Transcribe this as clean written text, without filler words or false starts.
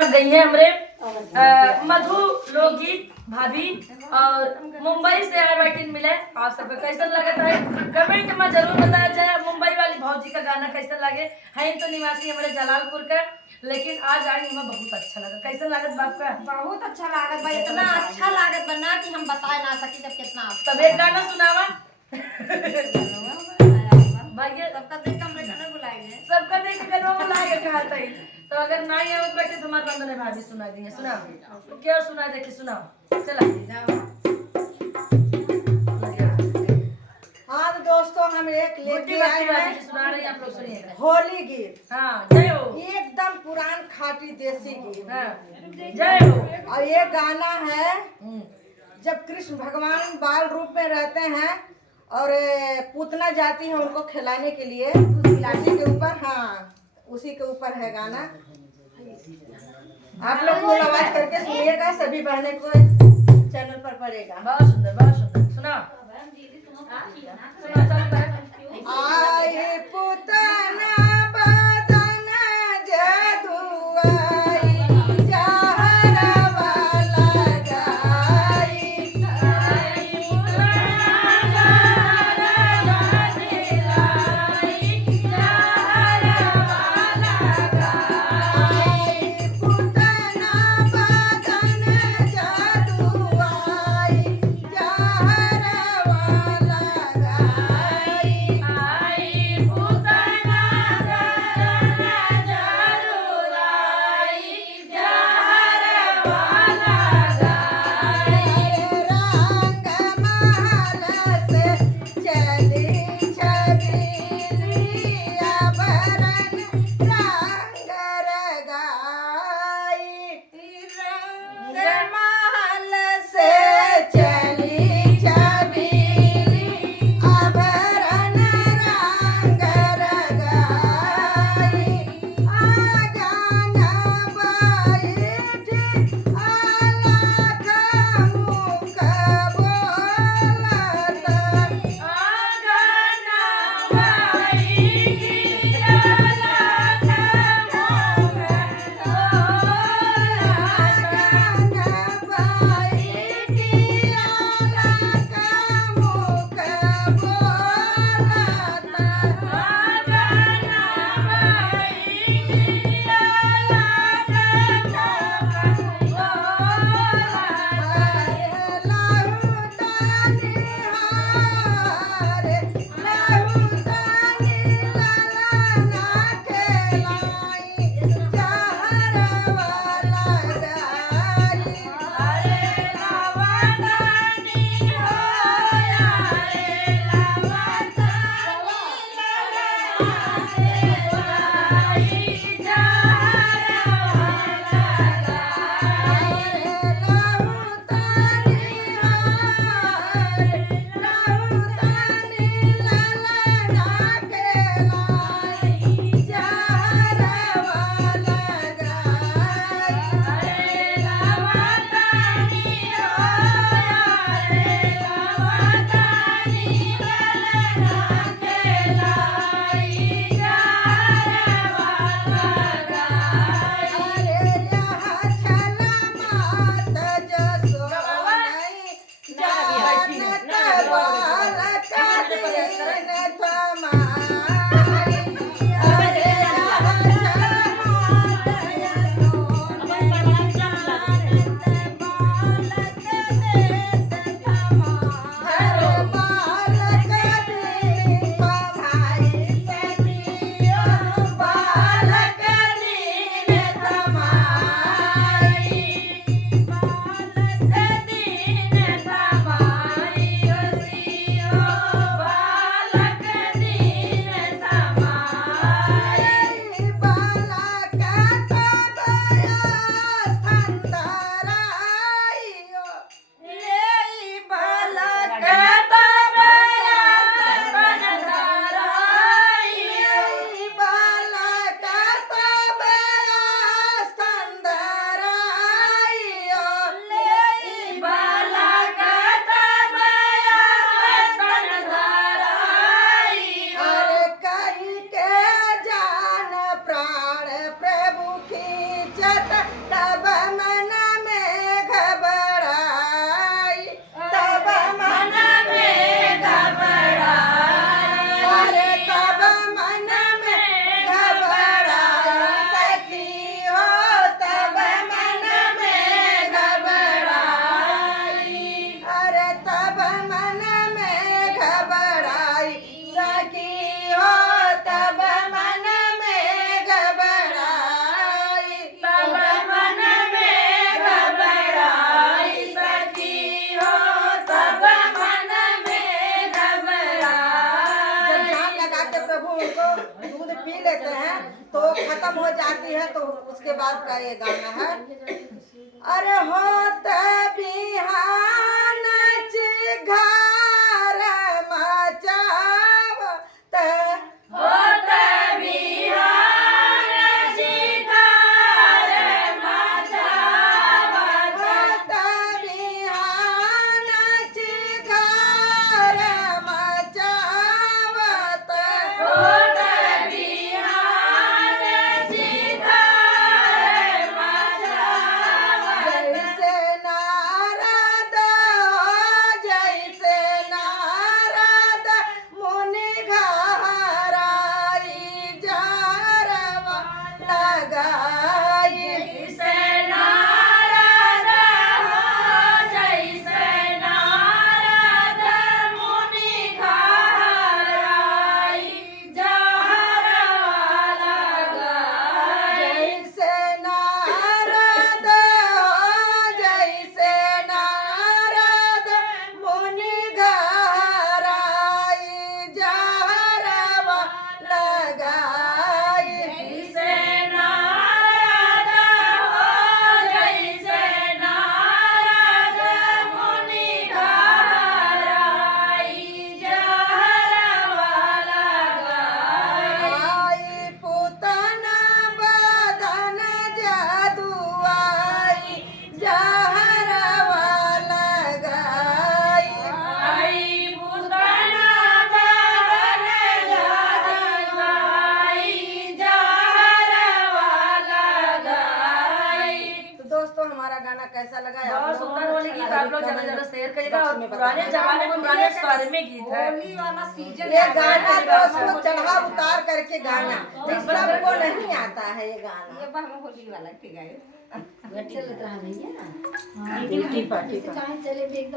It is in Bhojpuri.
गई है हमरे मधु लोकगीत भाभी और मुंबई से आए बैठे मिले। आप सबका कैसा लगता है कमेंट में जरूर बताया जाए। मुंबई वाली भौजी का गाना कैसा लगे है तो निवासी हमारे जलालपुर का, लेकिन आज आई हमें बहुत अच्छा लगा। कैसा लागत बात का? बहुत अच्छा लागत भाई, इतना अच्छा लागत बना कि हम बता ना सकी जब कितना। तब एक गाना सुनावा भैया। सबका देख हमरे गाना बुलाएंगे, सबका देख के गाना बुलाएंगे कहता ही। तो अगर नहीं आवत बैठे तुम्हारे बंदने भाभी सुना देंगे। सुनाओ क्या सुना दे कि सुनाओ चला। हाँ तो दोस्तों हम एक लेके आए हैं सुना रही आप लोग सुनिए। होली गीत। हाँ जय हो। एकदम पुरान खाटी देसी गीत। हाँ जय हो। और ये गाना है जब कृष्ण भगवान बाल रूप में रहते हैं और पूतना जाती है उनको खिलाने के लिए, उसी के ऊपर, हाँ उसी के ऊपर है गाना। आप लोग को आवाज करके सुनिएगा, सभी बहने को चैनल पर पड़ेगा। बहुत सुंदर बहुत सुंदर। सुनाओ सुनाओ चलो बहन। आई पुतना बदन जदुआई जहरवा लगाई। आई पुतना बदन जदुआई जहरवा लगाई। रंग महल से चली छबीली आभरण रंग रगाई। रंग महल से चली छबीली आभरण रंग रगाई। आंगन बैठी अलग मुख तब मन में घबराई, तब मन में घबराई, अरे तब मन में घबराई सखी हो, तब मन में घबराई, अरे तब मन में घबराई सखी हो, तब मन में घबराई, तब मन में घबराई सखी हो, तब मन में घबराई। जब ध्यान लगा के प्रभु उनको दूध पी लेते हैं तो खत्म हो जाती है, तो उसके बाद का ये गाना है, अरे होत बिहान घर मचावत, होत बिहान चिघार मचावत, होत बिहान घर मचावत, होत बिहान चिघार मचावत। जैसे नारद हो, जैसे नारद मुनि घराई जारवा लगाई, जैसे नारद हो, जैसे नारद मुनि घराई जहरवा लगाई। जैसे नारद हो, जैसे नारद मुनि घराई जारवा लगाई, जैसे नारद हो, जैसे नारद मुनि घराई जहरवा लगाई। आई पुतना बदन जादुआई जहरवा लगाई, आई पुतना बदन जादुआई जहरवा लगाई। तो दोस्तों हमारा गाना कैसा लगा है? बहुत सुंदर वाले गीत आप लोग ज्यादा ज्यादा शेयर करिएगा और पुराने जमाने पुराने स्वामी गीत है। होली वाला सीजन ये गाना दोस्तों चढ़ा उतार करके गाना ये सबको नहीं आता है ये गाना। ये बा हम होली वाला ठीक है। चलत रहा नहीं है ना। हाँ, ठीक है। कहाँ चले भी एकदम